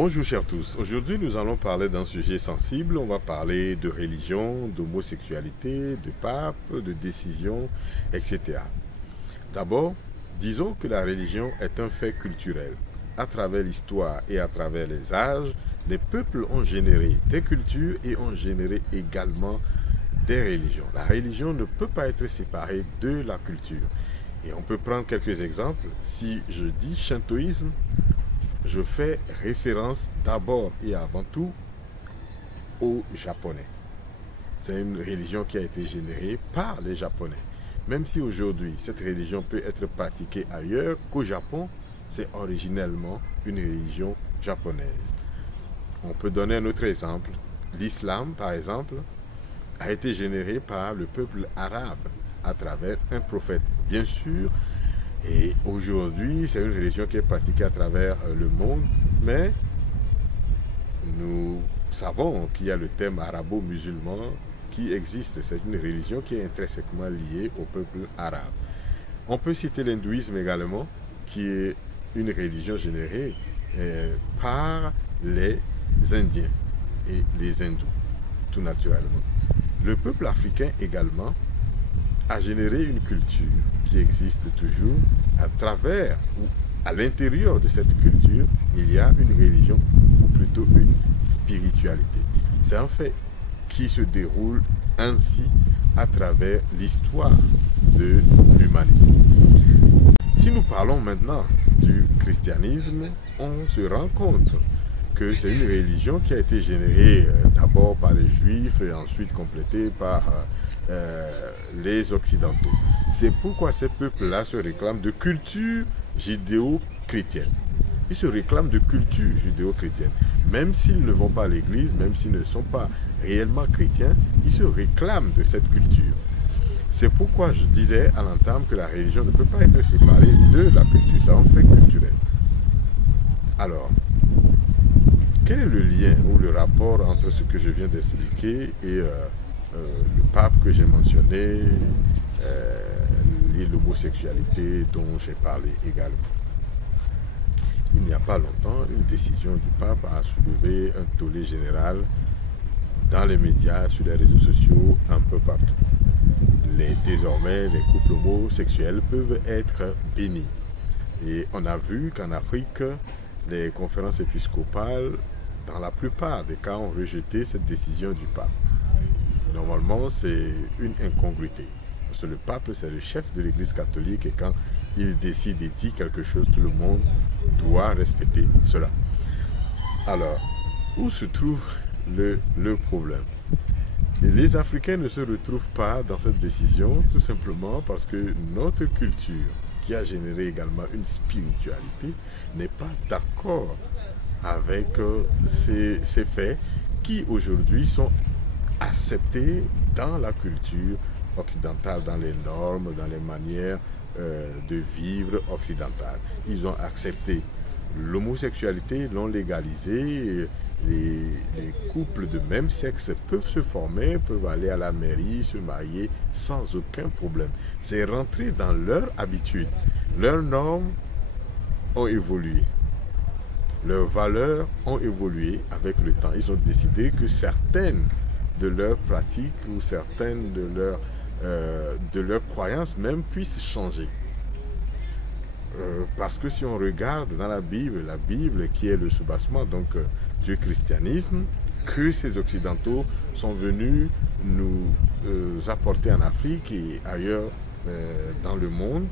Bonjour chers tous, aujourd'hui nous allons parler d'un sujet sensible, on va parler de religion, d'homosexualité, de pape, de décision, etc. D'abord, disons que la religion est un fait culturel. À travers l'histoire et à travers les âges, les peuples ont généré des cultures et ont généré également des religions. La religion ne peut pas être séparée de la culture. Et on peut prendre quelques exemples. Si je dis shintoïsme, je fais référence d'abord et avant tout aux Japonais. C'est une religion qui a été générée par les Japonais. Même si aujourd'hui, cette religion peut être pratiquée ailleurs qu'au Japon, c'est originellement une religion japonaise. On peut donner un autre exemple. L'islam, par exemple, a été généré par le peuple arabe à travers un prophète. Bien sûr, et aujourd'hui, c'est une religion qui est pratiquée à travers le monde, mais nous savons qu'il y a le thème arabo-musulman qui existe. C'est une religion qui est intrinsèquement liée au peuple arabe. On peut citer l'hindouisme également, qui est une religion générée par les Indiens et les Hindous, tout naturellement. Le peuple africain également a généré une culture qui existe toujours. À travers ou à l'intérieur de cette culture, il y a une religion ou plutôt une spiritualité. C'est un fait qui se déroule ainsi à travers l'histoire de l'humanité. Si nous parlons maintenant du christianisme, on se rend compte que c'est une religion qui a été générée d'abord par les Juifs et ensuite complétée par les Occidentaux. C'est pourquoi ces peuples-là se réclament de culture judéo-chrétienne. Ils se réclament de culture judéo-chrétienne. Même s'ils ne vont pas à l'église, même s'ils ne sont pas réellement chrétiens, ils se réclament de cette culture. C'est pourquoi je disais à l'entame que la religion ne peut pas être séparée de la culture. C'est un fait culturel. Alors, quel est le lien ou le rapport entre ce que je viens d'expliquer et le pape que j'ai mentionné et l'homosexualité dont j'ai parlé également? Il n'y a pas longtemps, une décision du pape a soulevé un tollé général dans les médias, sur les réseaux sociaux, un peu partout. Désormais, les couples homosexuels peuvent être bénis. Et on a vu qu'en Afrique, les conférences épiscopales, dans la plupart des cas, ont rejeté cette décision du pape. Normalement, c'est une incongruité. Parce que le pape, c'est le chef de l'Église catholique et quand il décide et dit quelque chose, tout le monde doit respecter cela. Alors, où se trouve le problème? Et les Africains ne se retrouvent pas dans cette décision, tout simplement parce que notre culture, qui a généré également une spiritualité, n'est pas d'accord avec ces faits qui aujourd'hui sont acceptés dans la culture occidentale, dans les normes, dans les manières de vivre occidentales. Ils ont accepté l'homosexualité, l'ont légalisée. Les couples de même sexe peuvent se former, peuvent aller à la mairie, se marier sans aucun problème. C'est rentré dans leur habitude. Leurs normes ont évolué. Leurs valeurs ont évolué avec le temps. Ils ont décidé que certaines de leurs pratiques ou certaines de leurs croyances même puissent changer. Parce que si on regarde dans la Bible qui est le soubassement donc du christianisme, que ces occidentaux sont venus nous apporter en Afrique et ailleurs dans le monde,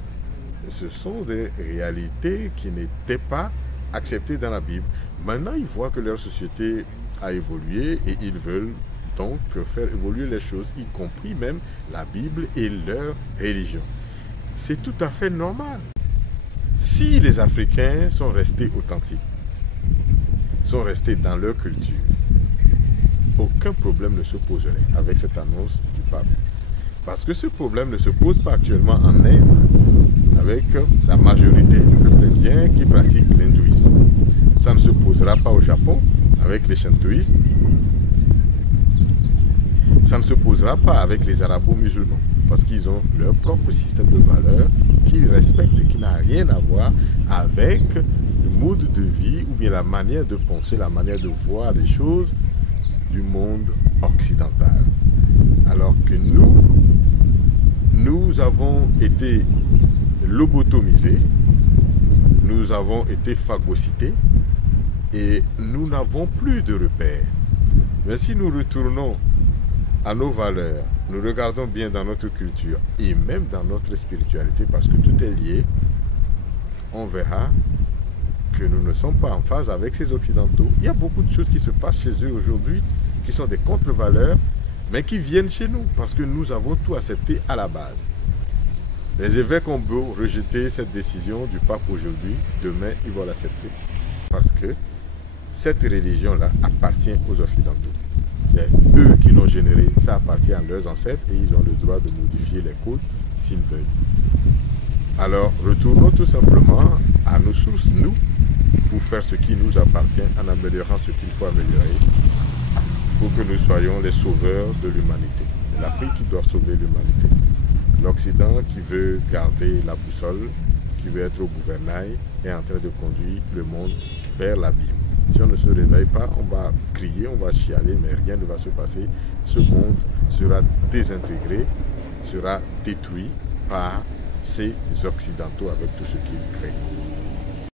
ce sont des réalités qui n'étaient pas acceptées dans la Bible. Maintenant, ils voient que leur société a évolué et ils veulent donc faire évoluer les choses, y compris même la Bible et leur religion. C'est tout à fait normal. Si les Africains sont restés authentiques, sont restés dans leur culture, aucun problème ne se poserait avec cette annonce du pape. Parce que ce problème ne se pose pas actuellement en Inde, avec la majorité du peuple indien qui pratique l'hindouisme. Ça ne se posera pas au Japon, avec les shintoïstes. Ça ne se posera pas avec les arabo-musulmans, parce qu'ils ont leur propre système de valeurs qu'ils respectent et qui n'a rien à voir avec mode de vie ou bien la manière de penser, la manière de voir les choses du monde occidental. Alors que nous avons été lobotomisés, nous avons été phagocytés et nous n'avons plus de repères. Mais si nous retournons à nos valeurs, nous regardons bien dans notre culture et même dans notre spiritualité, parce que tout est lié, on verra que nous ne sommes pas en phase avec ces Occidentaux. Il y a beaucoup de choses qui se passent chez eux aujourd'hui, qui sont des contre-valeurs, mais qui viennent chez nous, parce que nous avons tout accepté à la base. Les évêques ont beau rejeter cette décision du pape aujourd'hui, demain ils vont l'accepter. Parce que cette religion-là appartient aux Occidentaux. C'est eux qui l'ont générée, ça appartient à leurs ancêtres et ils ont le droit de modifier les codes s'ils veulent. Alors retournons tout simplement à nos sources, nous, pour faire ce qui nous appartient en améliorant ce qu'il faut améliorer pour que nous soyons les sauveurs de l'humanité. L'Afrique qui doit sauver l'humanité. L'Occident qui veut garder la boussole, qui veut être au gouvernail, est en train de conduire le monde vers l'abîme. Si on ne se réveille pas, on va crier, on va chialer, mais rien ne va se passer. Ce monde sera désintégré, sera détruit par ces Occidentaux avec tout ce qu'ils créent.